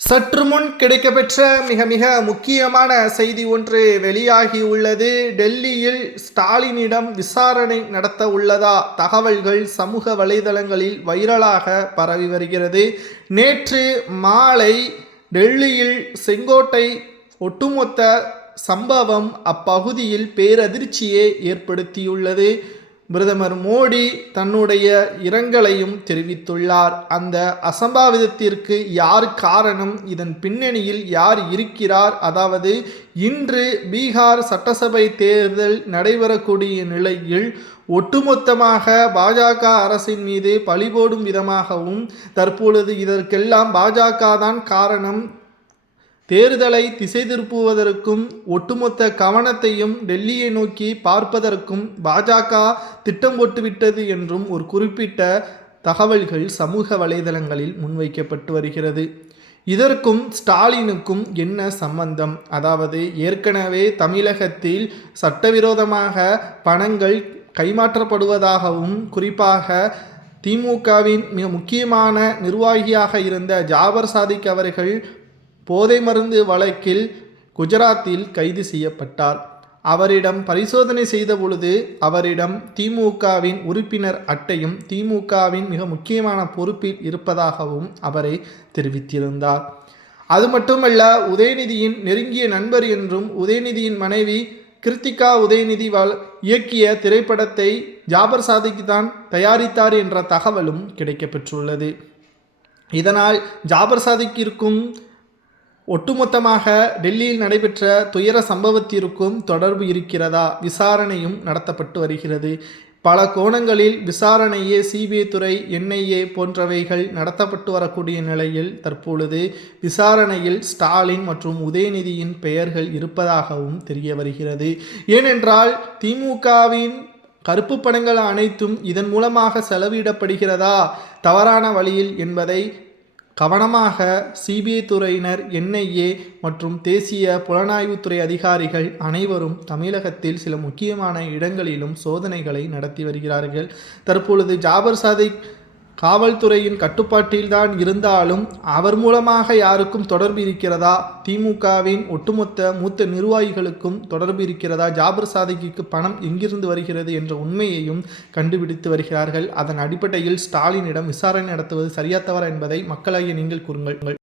சற்று முன் கிடைக்கப்பெற்ற மிக மிக முக்கியமான செய்தி ஒன்று வெளியாகியுள்ளது. டெல்லியில் ஸ்டாலினிடம் விசாரணை நடத்த உள்ளதா? தகவல்கள் சமூக வலைதளங்களில் வைரலாக பரவி வருகிறது. நேற்று மாலை டெல்லியில் செங்கோட்டை ஒட்டுமொத்த சம்பவம் அப்பகுதியில் பேரதிர்ச்சியை ஏற்படுத்தியுள்ளது. பிரதமர் மோடி தன்னுடைய இரங்கலையும் தெரிவித்துள்ளார். அந்த அசம்பாவிதத்திற்கு யார் காரணம், இதன் பின்னணியில் யார் இருக்கிறார், அதாவது இன்று பீகார் சட்டசபை தேர்தல் நடைபெறக்கூடிய நிலையில் ஒட்டுமொத்தமாக பாஜக அரசின் மீது பழிபோடும் விதமாகவும் தற்பொழுது இதற்கெல்லாம் பாஜக தான் காரணம், தேர்தலை திசை திருப்புவதற்கும் ஒட்டுமொத்த கவனத்தையும் டெல்லியை நோக்கி பார்ப்பதற்கும் பாஜக திட்டம் போட்டுவிட்டது என்றும் ஒரு குறிப்பிட்ட தகவல்கள் சமூக வலைதளங்களில் முன்வைக்கப்பட்டு வருகிறது. இதற்கும் ஸ்டாலினுக்கும் என்ன சம்பந்தம்? அதாவது ஏற்கனவே தமிழகத்தில் சட்டவிரோதமாக பணங்கள் கைமாற்றப்படுவதாகவும், குறிப்பாக திமுகவின் மிக முக்கியமான நிர்வாகியாக இருந்த ஜாபர் சாதிக் அவர்கள் போதை மருந்து வழக்கில் குஜராத்தில் கைது செய்யப்பட்டார். அவரிடம் பரிசோதனை செய்த பொழுது அவரிடம் திமுகவின் உறுப்பினர் அட்டையும் திமுகவின் மிக முக்கியமான பொறுப்பில் இருப்பதாகவும் அவரை தெரிவித்திருந்தார். அது மட்டுமல்ல, உதயநிதியின் நெருங்கிய நண்பர் என்றும் உதயநிதியின் மனைவி கிருத்திகா உதயநிதி இயக்கிய திரைப்படத்தை ஜாபர் சாதிக் தான் தயாரித்தார் என்ற தகவலும் கிடைக்கப்பெற்றுள்ளது. இதனால் ஜாபர் சாதிக்கிற்கும் ஒட்டுமொத்தமாக டெல்லியில் நடைபெற்ற துயர சம்பவத்திற்கும் தொடர்பு இருக்கிறதா? விசாரணையும் நடத்தப்பட்டு வருகிறது. பல கோணங்களில் விசாரணையே சிபிஐ துறை, என்ஐஏ போன்றவைகள் நடத்தப்பட்டு வரக்கூடிய நிலையில் தற்பொழுது விசாரணையில் ஸ்டாலின் மற்றும் உதயநிதியின் பெயர்கள் இருப்பதாகவும் தெரிய வருகிறது. ஏனென்றால் திமுகவின் கருப்பு பணங்கள் அனைத்தும் இதன் மூலமாக செலவிடப்படுகிறதா தவறான வழியில் என்பதை கவனமாக சிபிஐ துறையினர், என்ஐஏ மற்றும் தேசிய புலனாய்வுத்துறை அதிகாரிகள் அனைவரும் தமிழகத்தில் சில முக்கியமான இடங்களிலும் சோதனைகளை நடத்தி வருகிறார்கள். தற்பொழுது ஜாபர் சாதிக் காவல்துறையின் கட்டுப்பாட்டில்தான் இருந்தாலும் அவர் மூலமாக யாருக்கும் தொடர்பு இருக்கிறதா? திமுகவின் ஒட்டுமொத்த மூத்த நிர்வாகிகளுக்கும் தொடர்பு இருக்கிறதா? ஜாபர் சாதிக்கு பணம் எங்கிருந்து வருகிறது என்ற உண்மையையும் கண்டுபிடித்து வருகிறார்கள். அதன் அடிப்படையில் ஸ்டாலினிடம் விசாரணை நடத்துவது சரியா தவறா என்பதை மக்களாகிய நீங்கள் கூறுங்கள்.